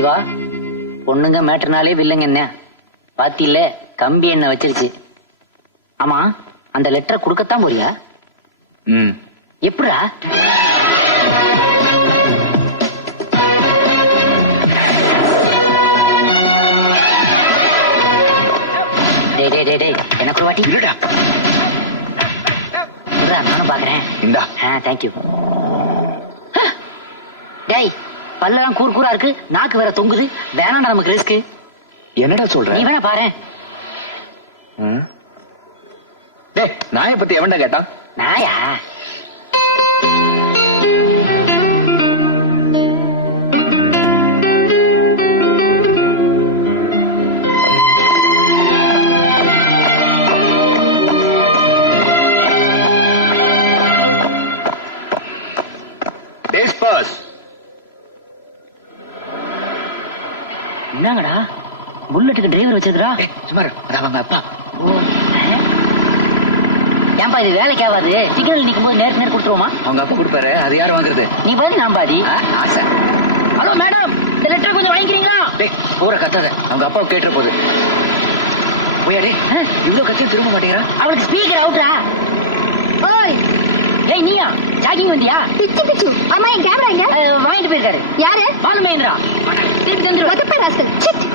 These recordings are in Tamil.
சிவா பொண்ணுங்க மேட்டர்னாலே வில்லுங்க என்ன பாத்தியில கம்பி என்ன வச்சிருச்சு ஆமா அந்த லெட்டரை கொடுக்கத்தான் போறியா ம் எப்படா டேய் நானும் பாக்குறேன் தேங்க்யூ டேய் பல்லெல்லாம் கூறா இருக்கு நாக்கு வேற தொங்குது வேணாண்டா நமக்கு ரிஸ்க் என்னடா சொல்ற நீ வேணா பாரு டேய் நாயை பத்தி எவன்டா கேட்டான் நாயா பேர் வச்சதுரா சும்மா அவங்க அப்பா ஏன்பா இது வேலைக்கு ஆகாது சிக்னல் நிற்கும் போது நேருக்கு நேரம் கொடுத்துருவோமா அவங்க அப்பா கொடுப்பாரு அது யாரும் வாங்குறது நீ பாதி நான் பாதி ஆசை ஹலோ மேடம் இந்த லெட்டர் கொஞ்சம் வாங்கிக்கிறீங்களா டேய் ஊரை கத்தாத அவங்க அப்பா கேட்டு போகுது போயாடி இவ்வளோ கத்தி திரும்ப மாட்டேங்கிறா அவளுக்கு ஸ்பீக்கர் அவுட்ரா ஓய் ஏய் நீயா ஜாகிங் வந்தியா பிச்சு பிச்சு அம்மா என் கேமரா எங்க வாங்கிட்டு போயிருக்காரு யாரு பாலு மகேந்திரா திருப்பி தந்துரு மதப்பராசல் சிட்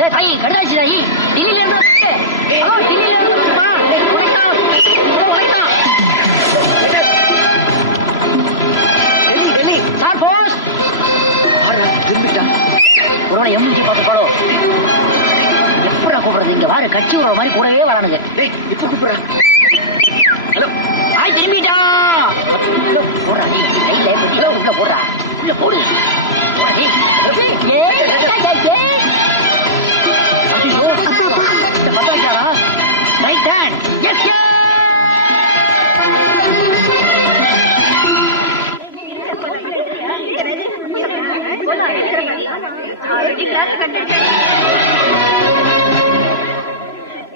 ஏ தாயி கடுதாசி தாயி டில்லியில இருந்து டில்லியில இருந்து சார் போஸ் திரும்பிட்டான் ஒரு எம்ஜி பார்த்து வாரு கட்சி விடுற மாதிரி கூடவே வரானுங்க இப்ப கூப்பிடுறேன் ஹலோ ஆய் திரும்பிட்டா போடுறா நீ கையில உள்ள போடுறா உள்ள போடு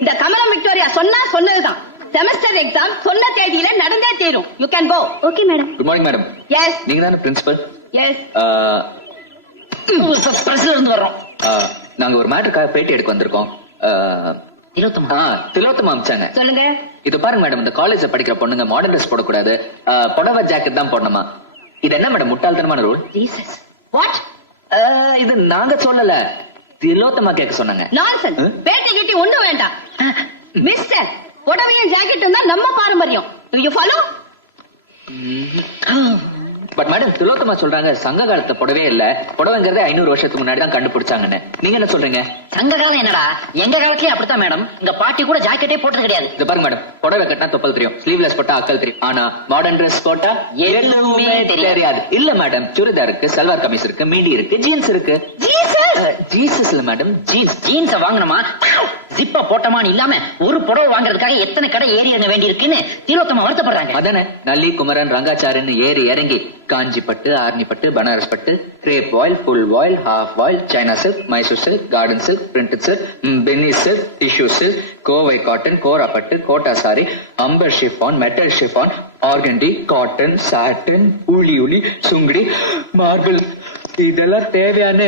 இந்த கமலம் விக்டோரியா சொன்னா சொன்னதுதான் செமஸ்டர் எக்ஸாம் சொன்ன தேதியில நடந்தே தீரும் you can go okay madam good morning madam yes நீங்க தான பிரின்சிபல் எஸ் நாங்க ஒரு மேட்டருக்காக பேட்டி எடுக்க வந்திருக்கோம் திலோத்தமா திலோத்தமா சொல்லுங்க இது பாருங்க மேடம் இந்த காலேஜ்ல படிக்கிற பொண்ணுங்க மாடர்ன் போடக்கூடாது புடவை ஜாக்கெட் தான் போடணுமா இது என்ன மேடம் முட்டாள்தனமான ரூல் வாட் இது நாங்க சொல்லல திலோத்தமா கேட்க சொன்னாங்க நான்சன் பேட்டி கிட்டி ஒண்ணு வேண்டாம் மிஸ்டர் உடவையும் ஜாக்கெட் தான் நம்ம பாரம்பரியம் ஐயோ ஃபாலோ பட் மேடம் திலோத்தமா சொல்றாங்க சங்க காலத்து புடவே இல்ல புடவைங்கிறதே ஐநூறு வருஷத்துக்கு முன்னாடி தான் கண்டுபிடிச்சாங்கன்னு நீங்க என்ன சொல்றீங்க சங்க காலம் என்னடா எங்க காலத்துலயே அப்படித்தான் மேடம் இந்த பாட்டி கூட ஜாக்கெட்டே போட்டது கிடையாது இது பாருங்க மேடம் புடவை கட்டினா தொப்பல் தெரியும் ஸ்லீவ்லெஸ் போட்டா அக்கல் தெரியும் ஆனா மாடர்ன் ட்ரெஸ் போட்டா எதுவுமே தெரியாது இல்ல மேடம் சுடிதார் சல்வார் கமிஸ் இருக்கு மீடி இருக்கு ஜீன்ஸ் இருக்கு ஜீசஸ்ல மேடம் ஜீன்ஸ் ஜீன்ஸ வாங்கினோமா ஜிப்பா போட்டமான்னு இல்லாம ஒரு புடவை வாங்குறதுக்காக எத்தனை கடை ஏறி இறங்க வேண்டியிருக்குன்னு தீலோத்தமா வருத்தப்படுறாங்க அதானே நல்லி குமரன் ரங்காச்சாரன்னு ஏறி இறங்கி காஞ்சி பட்டு ஆர்னி பட்டு பனாரஸ் பட்டு crepe oil full oil half oil China silk Mysore silk garden silk printed silk penny silk tissue silk Kovai cotton கோராப்பட்டு Kota sari amber chiffon metal chiffon organdy cotton satin உளி உளி சுங்குடி மார்பிள் இதெல்லாம் தேவையான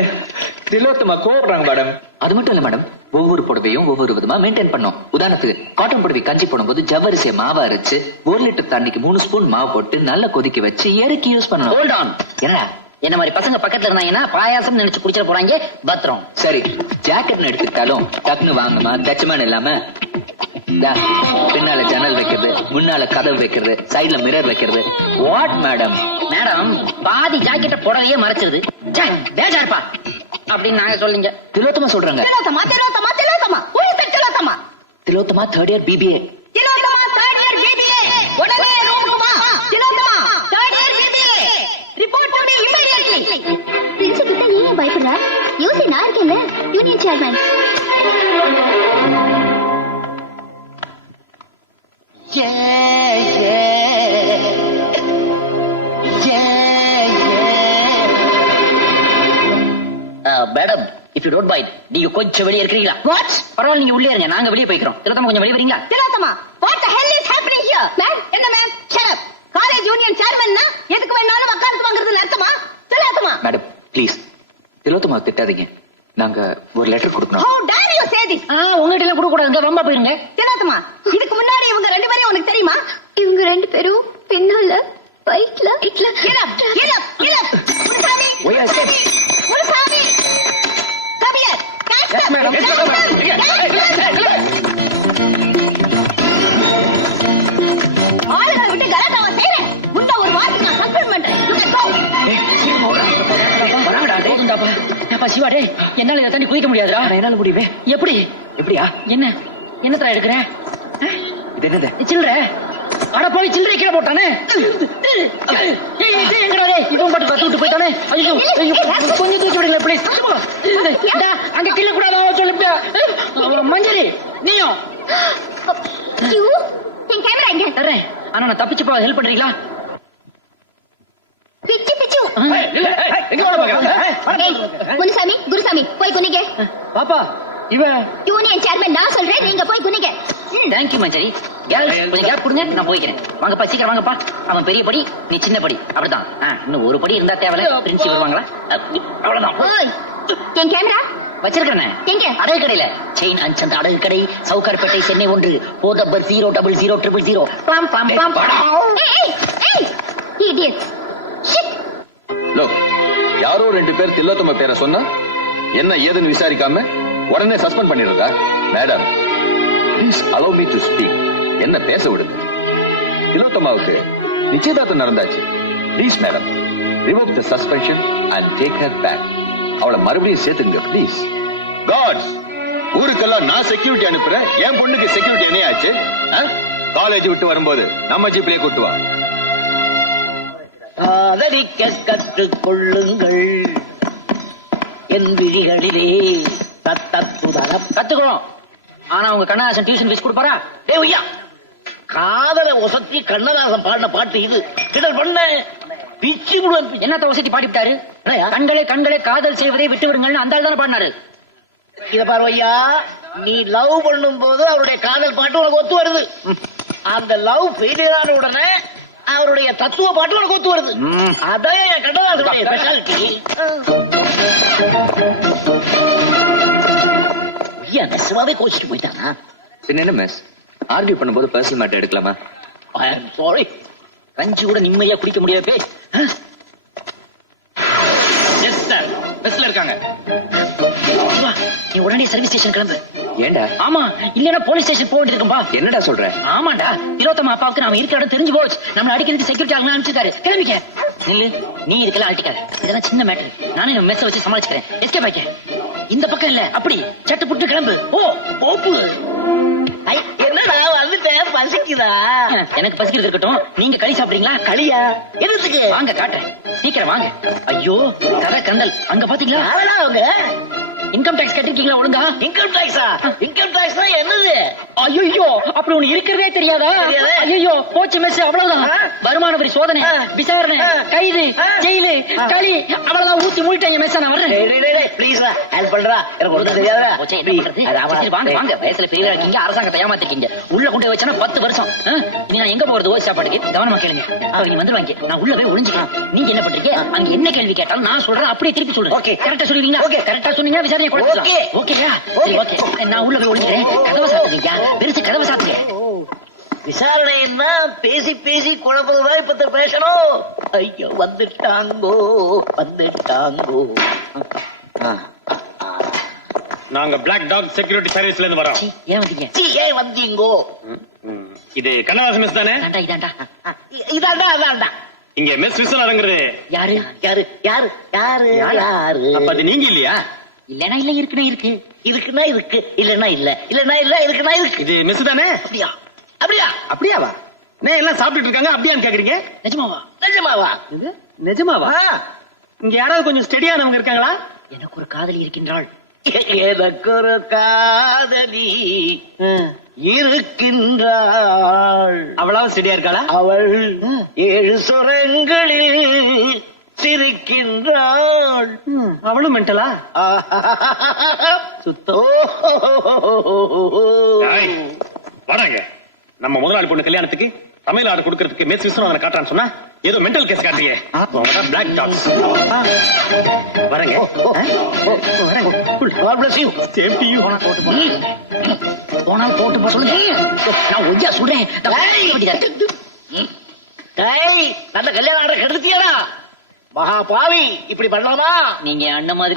திலோத்தமா கோபடுறாங்க மேடம் அது மட்டும் இல்ல மேடம் ஒவ்வொரு புடவையும் ஒவ்வொரு விதமா மெயின்டைன் பண்ணும் உதாரணத்துக்கு காட்டன் புடவை கஞ்சி போடும்போது ஜவ்வரிசிய மாவு அரைச்சு ஒரு லிட்டர் தண்ணிக்கு மூணு ஸ்பூன் மாவு போட்டு நல்லா கொதிக்க வச்சு இறக்கி யூஸ் பண்ணணும் ஹோல்ட் ஆன் என்ன என்ன மாதிரி பசங்க பக்கத்துல இருந்தாங்கன்னா பாயாசம் நினைச்சு குடிச்சிட போறாங்க பத்திரம் சரி ஜாக்கெட் எடுத்துக்கிட்டாலும் டக்குன்னு வாங்கம்மா தச்சமான இல்லாம பின்னால ஜன்னல் வைக்கிறது முன்னால கதவு வைக்கிறது சைடுல மிரர் வைக்கிறது வாட் மேடம் மேடம் பாதி ஜாக்கெட்ட புடவையே மறைச்சிருது பேஜார்ப்பா அப்படின்னு நாங்க சொல்லிங்க திலோத்தமா சொல்றாங்க Tilottama Tilottama Tilottama Tilottama Tilottama third year BBA Tilottama third year BBA உடனே Tilottama third year BBA report பண்ணி இமிடியட்லி பிரின்சிபல் கிட்ட ஏன் பயப்படுற யூசி நான் இருக்கேன் யூனியன் சேர்மன் கொஞ்சம் வெளியே இருக்கிறீங்களா வாட் பரவாயில்ல நீங்க உள்ளே இருங்க நாங்க வெளியே போய்க்கிறோம் திலோத்தமா கொஞ்சம் வெளியே வரீங்களா Tilottama what the hell is happening here ma'am என்ன ma'am shut up college union சேர்மன்னா எதுக்கு வேணாலும் வக்காலத்து வாங்குறதுன்னு அர்த்தமா திலோத்தமா மேடம் ப்ளீஸ் திலோத்தமா திட்டாதீங்க நாங்க ஒரு லெட்டர் கொடுக்கணும் how dare you say this ah உங்ககிட்ட எல்லாம் கொடுக்க கூடாதுங்க ரொம்ப போயிருங்க திலோத்தமா என்னால இதை தண்ணி குதிக்க முடியாதுடா என்னால முடியுமே எப்படி எப்படியா என்ன என்னத்தா எடுக்கிறேன் இது என்னது சில்லற அட போய் சில்லறை கீழே போட்டானே எங்கடாரே இவன் பாட்டு கத்து விட்டு போயிட்டானே ஐயோ கொஞ்சம் தூக்கி விடுங்க ப்ளீஸ் அங்க கிள்ள கூடாதோ சொல்லிப்பியா மஞ்சரி நீயும் என் கேமரா எங்க தர்றேன் ஆனா நான் தப்பிச்சு போக ஹெல்ப் பண்றீங்களா பிச்சு குனுசாமி குருசாமி போய் குனிங்க பாப்பா இவன் யூனியன் சேர்மன் நான் சொல்றேன் நீங்க போய் குனிங்க தேங்க்யூ மஞ்சரி கொஞ்சம் கேப் கொடுங்க நான் போய்க்கிறேன் வாங்கப்பா சீக்கிரம் வாங்கப்பா அவன் பெரிய படி நீ சின்ன படி அப்படிதான் இன்னும் ஒரு படி இருந்தா தேவையில்ல பிரின்சி வருவாங்களா அவ்வளவுதான் என் கேமரா வச்சிருக்கேன் கடையில செயின் அஞ்சந்த அடகு கடை சவுகார்பேட்டை சென்னை ஒன்று four zero double zero triple zero look யாரோ ரெண்டு பேர் தில்லோத்தம பேரை சொன்னா என்ன ஏதுன்னு விசாரிக்காம உடனே suspend பண்ணிடுறதா madam please allow me to speak என்ன பேச விடுங்க திலோத்தமாவுக்கு நிச்சயதார்த்தம் நடந்தாச்சு please madam revoke the suspension and take her back அவளை மறுபடியும் சேர்த்துங்க ப்ளீஸ் காட்ஸ் ஊருக்கெல்லாம் நான் செக்யூரிட்டி அனுப்புறேன் என் பொண்ணுக்கு செக்யூரிட்டி என்ன ஆச்சு காலேஜ் விட்டு வரும்போது நம்ம ஜீப்லயே கூட்டுவா காதலிக்க கொள்ளுங்கள் என் விழிகளிலே கத்துக்கணும் கத்துக்கிறோம் ஆனா உங்க கண்ணதாசன் டியூஷன் ஃபீஸ் கொடுப்பாரா டே ஐயா காதலை ஒசத்தி கண்ணதாசன் பாடின பாட்டு இது கிடல் பண்ண பிச்சு என்னத்த ஒசத்தி பாடிவிட்டாரு கண்களை கண்களை காதல் செய்வதை விட்டு விடுங்கள் அந்த தானே பாடினாரு இத பாரு ஐயா நீ லவ் பண்ணும் போது அவருடைய காதல் பாட்டு உனக்கு ஒத்து வருது அந்த லவ் ஃபெயிலியரான உடனே அவருடைய தத்துவ பாட்டு உனக்கு ஒத்து வருது அதான் என் கடலாசனுடைய ஸ்பெஷாலிட்டி ஐயா நெசவாவே கோச்சிட்டு போயிட்டானா பின்ன என்ன மிஸ் ஆர்கியூ பண்ணும்போது பர்சனல் மேட்டர் எடுக்கலாமா ஐ அம் சாரி கஞ்சி கூட நிம்மதியா குடிக்க முடியாது எஸ் இருக்காங்க நீ உடனே சர்வீஸ் ஸ்டேஷன் கிளம்பு ஏண்டா ஆமா இல்லனா போலீஸ் ஸ்டேஷன் போக வேண்டியிருக்கும்பா என்னடா சொல்ற ஆமாடா திரோத்தம் அப்பாவுக்கு நாம இருக்கிற இடம் தெரிஞ்சு போச்சு நம்ம அடிக்கிறதுக்கு செக்யூரிட்டி ஆகலாம் அனுப்பிச்சிருக்காரு கிளம்பிக்க நில்லு நீ இதுக்கெல்லாம் அழட்டிக்காத இதெல்லாம் சின்ன மேட்டர் நானே நம்ம மெஸ்ஸை வச்சு சமாளிச்சுக்கிறேன் எஸ்கே பாய்க்க இந்த பக்கம் இல்ல அப்படி சட்டு புட்டு கிளம்பு ஓ ஓப்பு என்னடா வந்துட்டேன் பசிக்குதா எனக்கு பசிக்கிறது இருக்கட்டும் நீங்க களி சாப்பிடுறீங்களா களியா என்னத்துக்கு வாங்க காட்டுறேன் சீக்கிரம் வாங்க ஐயோ கதை கந்தல் அங்க பாத்தீங்களா அவங்க இன்கம் டாக்ஸ் கட்டிருக்கீங்களா ஒழுங்கா இன்கம் டாக்ஸா இன்கம் டாக்ஸ் என்னது ஐயோ அப்படி ஒண்ணு இருக்கிறதே தெரியாதா ஐயோ போச்சு மெஸ் அவ்வளவுதான் வருமான வரி சோதனை விசாரணை கைது ஜெயிலு களி அவ்வளவுதான் ஊத்தி மூடிட்டாங்க மெஸ் நான் வர்றேன் வாங்க வாங்க வயசுல பெரிய அரசாங்கத்தை ஏமாத்திருக்கீங்க உள்ள கொண்டு வச்சா பத்து வருஷம் நீங்க எங்க போறது கேளுங்க நான் உள்ள போய் நீங்க என்ன பண்றீங்க அங்க என்ன கேள்வி நான் திருப்பி கரெக்டா பிரச்சனை ஓகே ஓகேயா சரி ஓகே நான் உள்ள போய் ஒளிஞ்சிட்டேன் கதவை சாத்துங்கய்யா பெருசு கதவை சாத்துங்க விசாரணைன்னா பேசி பேசி குழப்பதான் இப்ப பேசணும் ஐயோ வந்துட்டாங்கோ வந்துட்டாங்கோ நாங்க பிளாக் டாக் செக்யூரிட்டி சர்வீஸ்ல இருந்து வரோம் ஏன் வந்தீங்க ஏன் வந்தீங்கோ இது கண்ணாசு மிஸ் தானே இதாண்டா இதாண்டா அதாண்டா இங்க மிஸ் விஸ்வநாதங்கிறது யாரு யாரு யாரு யாரு யாரு அப்ப அது நீங்க இல்லையா இல்லனா இல்ல இருக்குனா இருக்கு இருக்குனா இருக்கு இல்லனா இல்ல இல்லனா இல்ல இருக்குனா இருக்கு இது மிஸ் தானே அப்படியா அப்படியா அப்படியாவா நான் எல்லாம் சாப்பிட்டு இருக்காங்க அப்படியான்னு கேக்குறீங்க நிஜமாவா நிஜமாவா நிஜமாவா இங்க யாராவது கொஞ்சம் ஸ்டெடியானவங்க இருக்காங்களா எனக்கு ஒரு காதலி இருக்கின்றாள் எனக்கு ஒரு காதலி இருக்கின்றாள் அவளாவது ஸ்டெடியா இருக்காளா அவள் ஏழு சுரங்களில் சிரிக்கின்றாள் அவளும் மென்டலா சுத்தோ நம்ம முதலாளி பொண்ணு கல்யாணத்துக்கு சமையல் ஆர்டர் கொடுக்கறதுக்கு மிஸ் விஸ்வநாதன் காட்டுறான்னு சொன்னா ஏதோ மென்டல் கேஸ் காட்டுறீங்க பிளாக் டாக்ஸ் வரங்க போனா போட்டு சொல்லுங்க நான் ஒய்யா சொல்றேன் நல்ல கல்யாணம் ஆர்டர் கெடுத்தியாடா மகா பாவி இப்படி பண்ணலாமா நீங்க அண்ணன் மாதிரி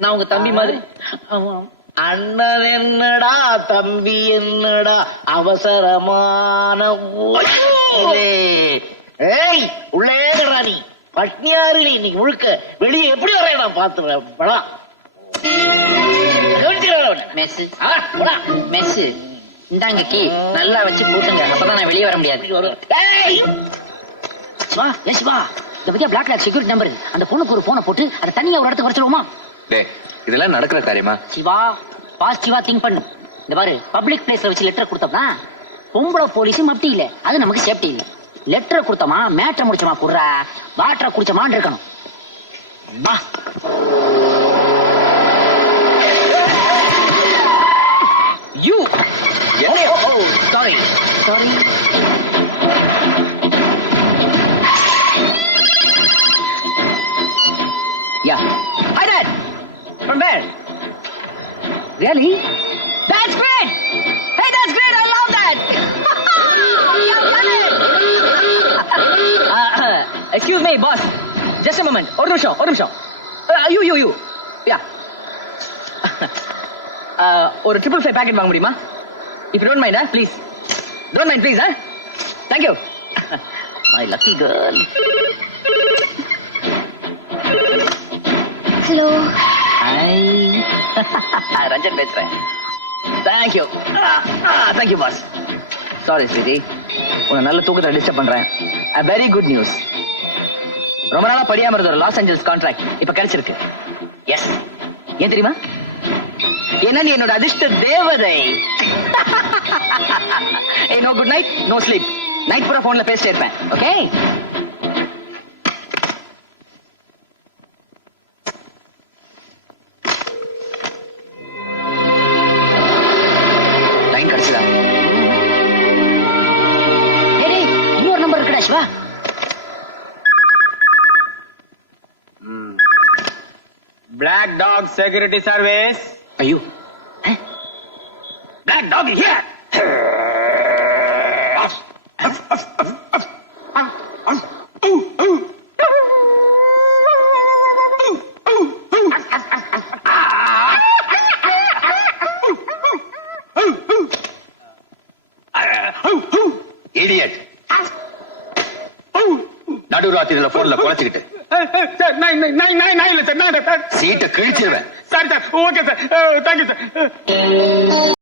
நான் உங்க தம்பி மாதிரி அண்ணன் என்னடா தம்பி என்னடா அவசரமான ஏய் உள்ளே ராணி பட்னியாரு நீ இன்னைக்கு முழுக்க வெளியே எப்படி வரைய நான் பாத்துறேன் நல்லா வச்சு பூட்டுங்க அப்பதான் நான் வெளியே வர முடியாது வா பத்தியா பிளாக் லாக் செக்யூரிட்டி நம்பர் அந்த பொண்ணுக்கு ஒரு போனை போட்டு அதை தனியா ஒரு இடத்துக்கு வச்சிருவோமா இதெல்லாம் நடக்கிற காரியமா சிவா பாசிட்டிவா திங்க் பண்ணு இந்த பாரு பப்ளிக் பிளேஸ்ல வச்சு லெட்டர் கொடுத்தோம்னா பொம்பளை போலீஸும் அப்படி இல்ல அது நமக்கு சேஃப்டி இல்ல லெட்டரை கொடுத்தோமா மேட்ரை முடிச்சோமா குடுறா வாட்டரை குடிச்சமான்னு இருக்கணும் excuse me boss just moment ஒரு நிமிஷம் ஒரு நிமிஷம் ஐயோ யூ யூ யா ஒரு ட்ரிபிள் ஃபைவ் பேக்கெட் வாங்க முடியுமா if don't மைண்டா please don't mind please ah thank you my lucky girl hello Ranjan பேசுறேன் thank you thank you boss sorry Sreethi உன்னை நல்ல தூக்கத்தை டிஸ்டர்ப் பண்றேன் வெரி குட் நியூஸ் ரொம்ப நாளா படியாம இருந்த ஒரு லாஸ் ஏஞ்சல்ஸ் கான்ட்ராக்ட் இப்ப கிடைச்சிருக்கு எஸ் ஏன் தெரியுமா ஏன்னா என்னோட அதிர்ஷ்ட தேவதை ஏ no good night no sleep night பூரா போன்ல பேசிட்டே இருப்பேன் okay Security service. Are you? Huh? Black doggy here! சீட்டை கிழிச்சிருவேன் sir sir okay sir thank you sir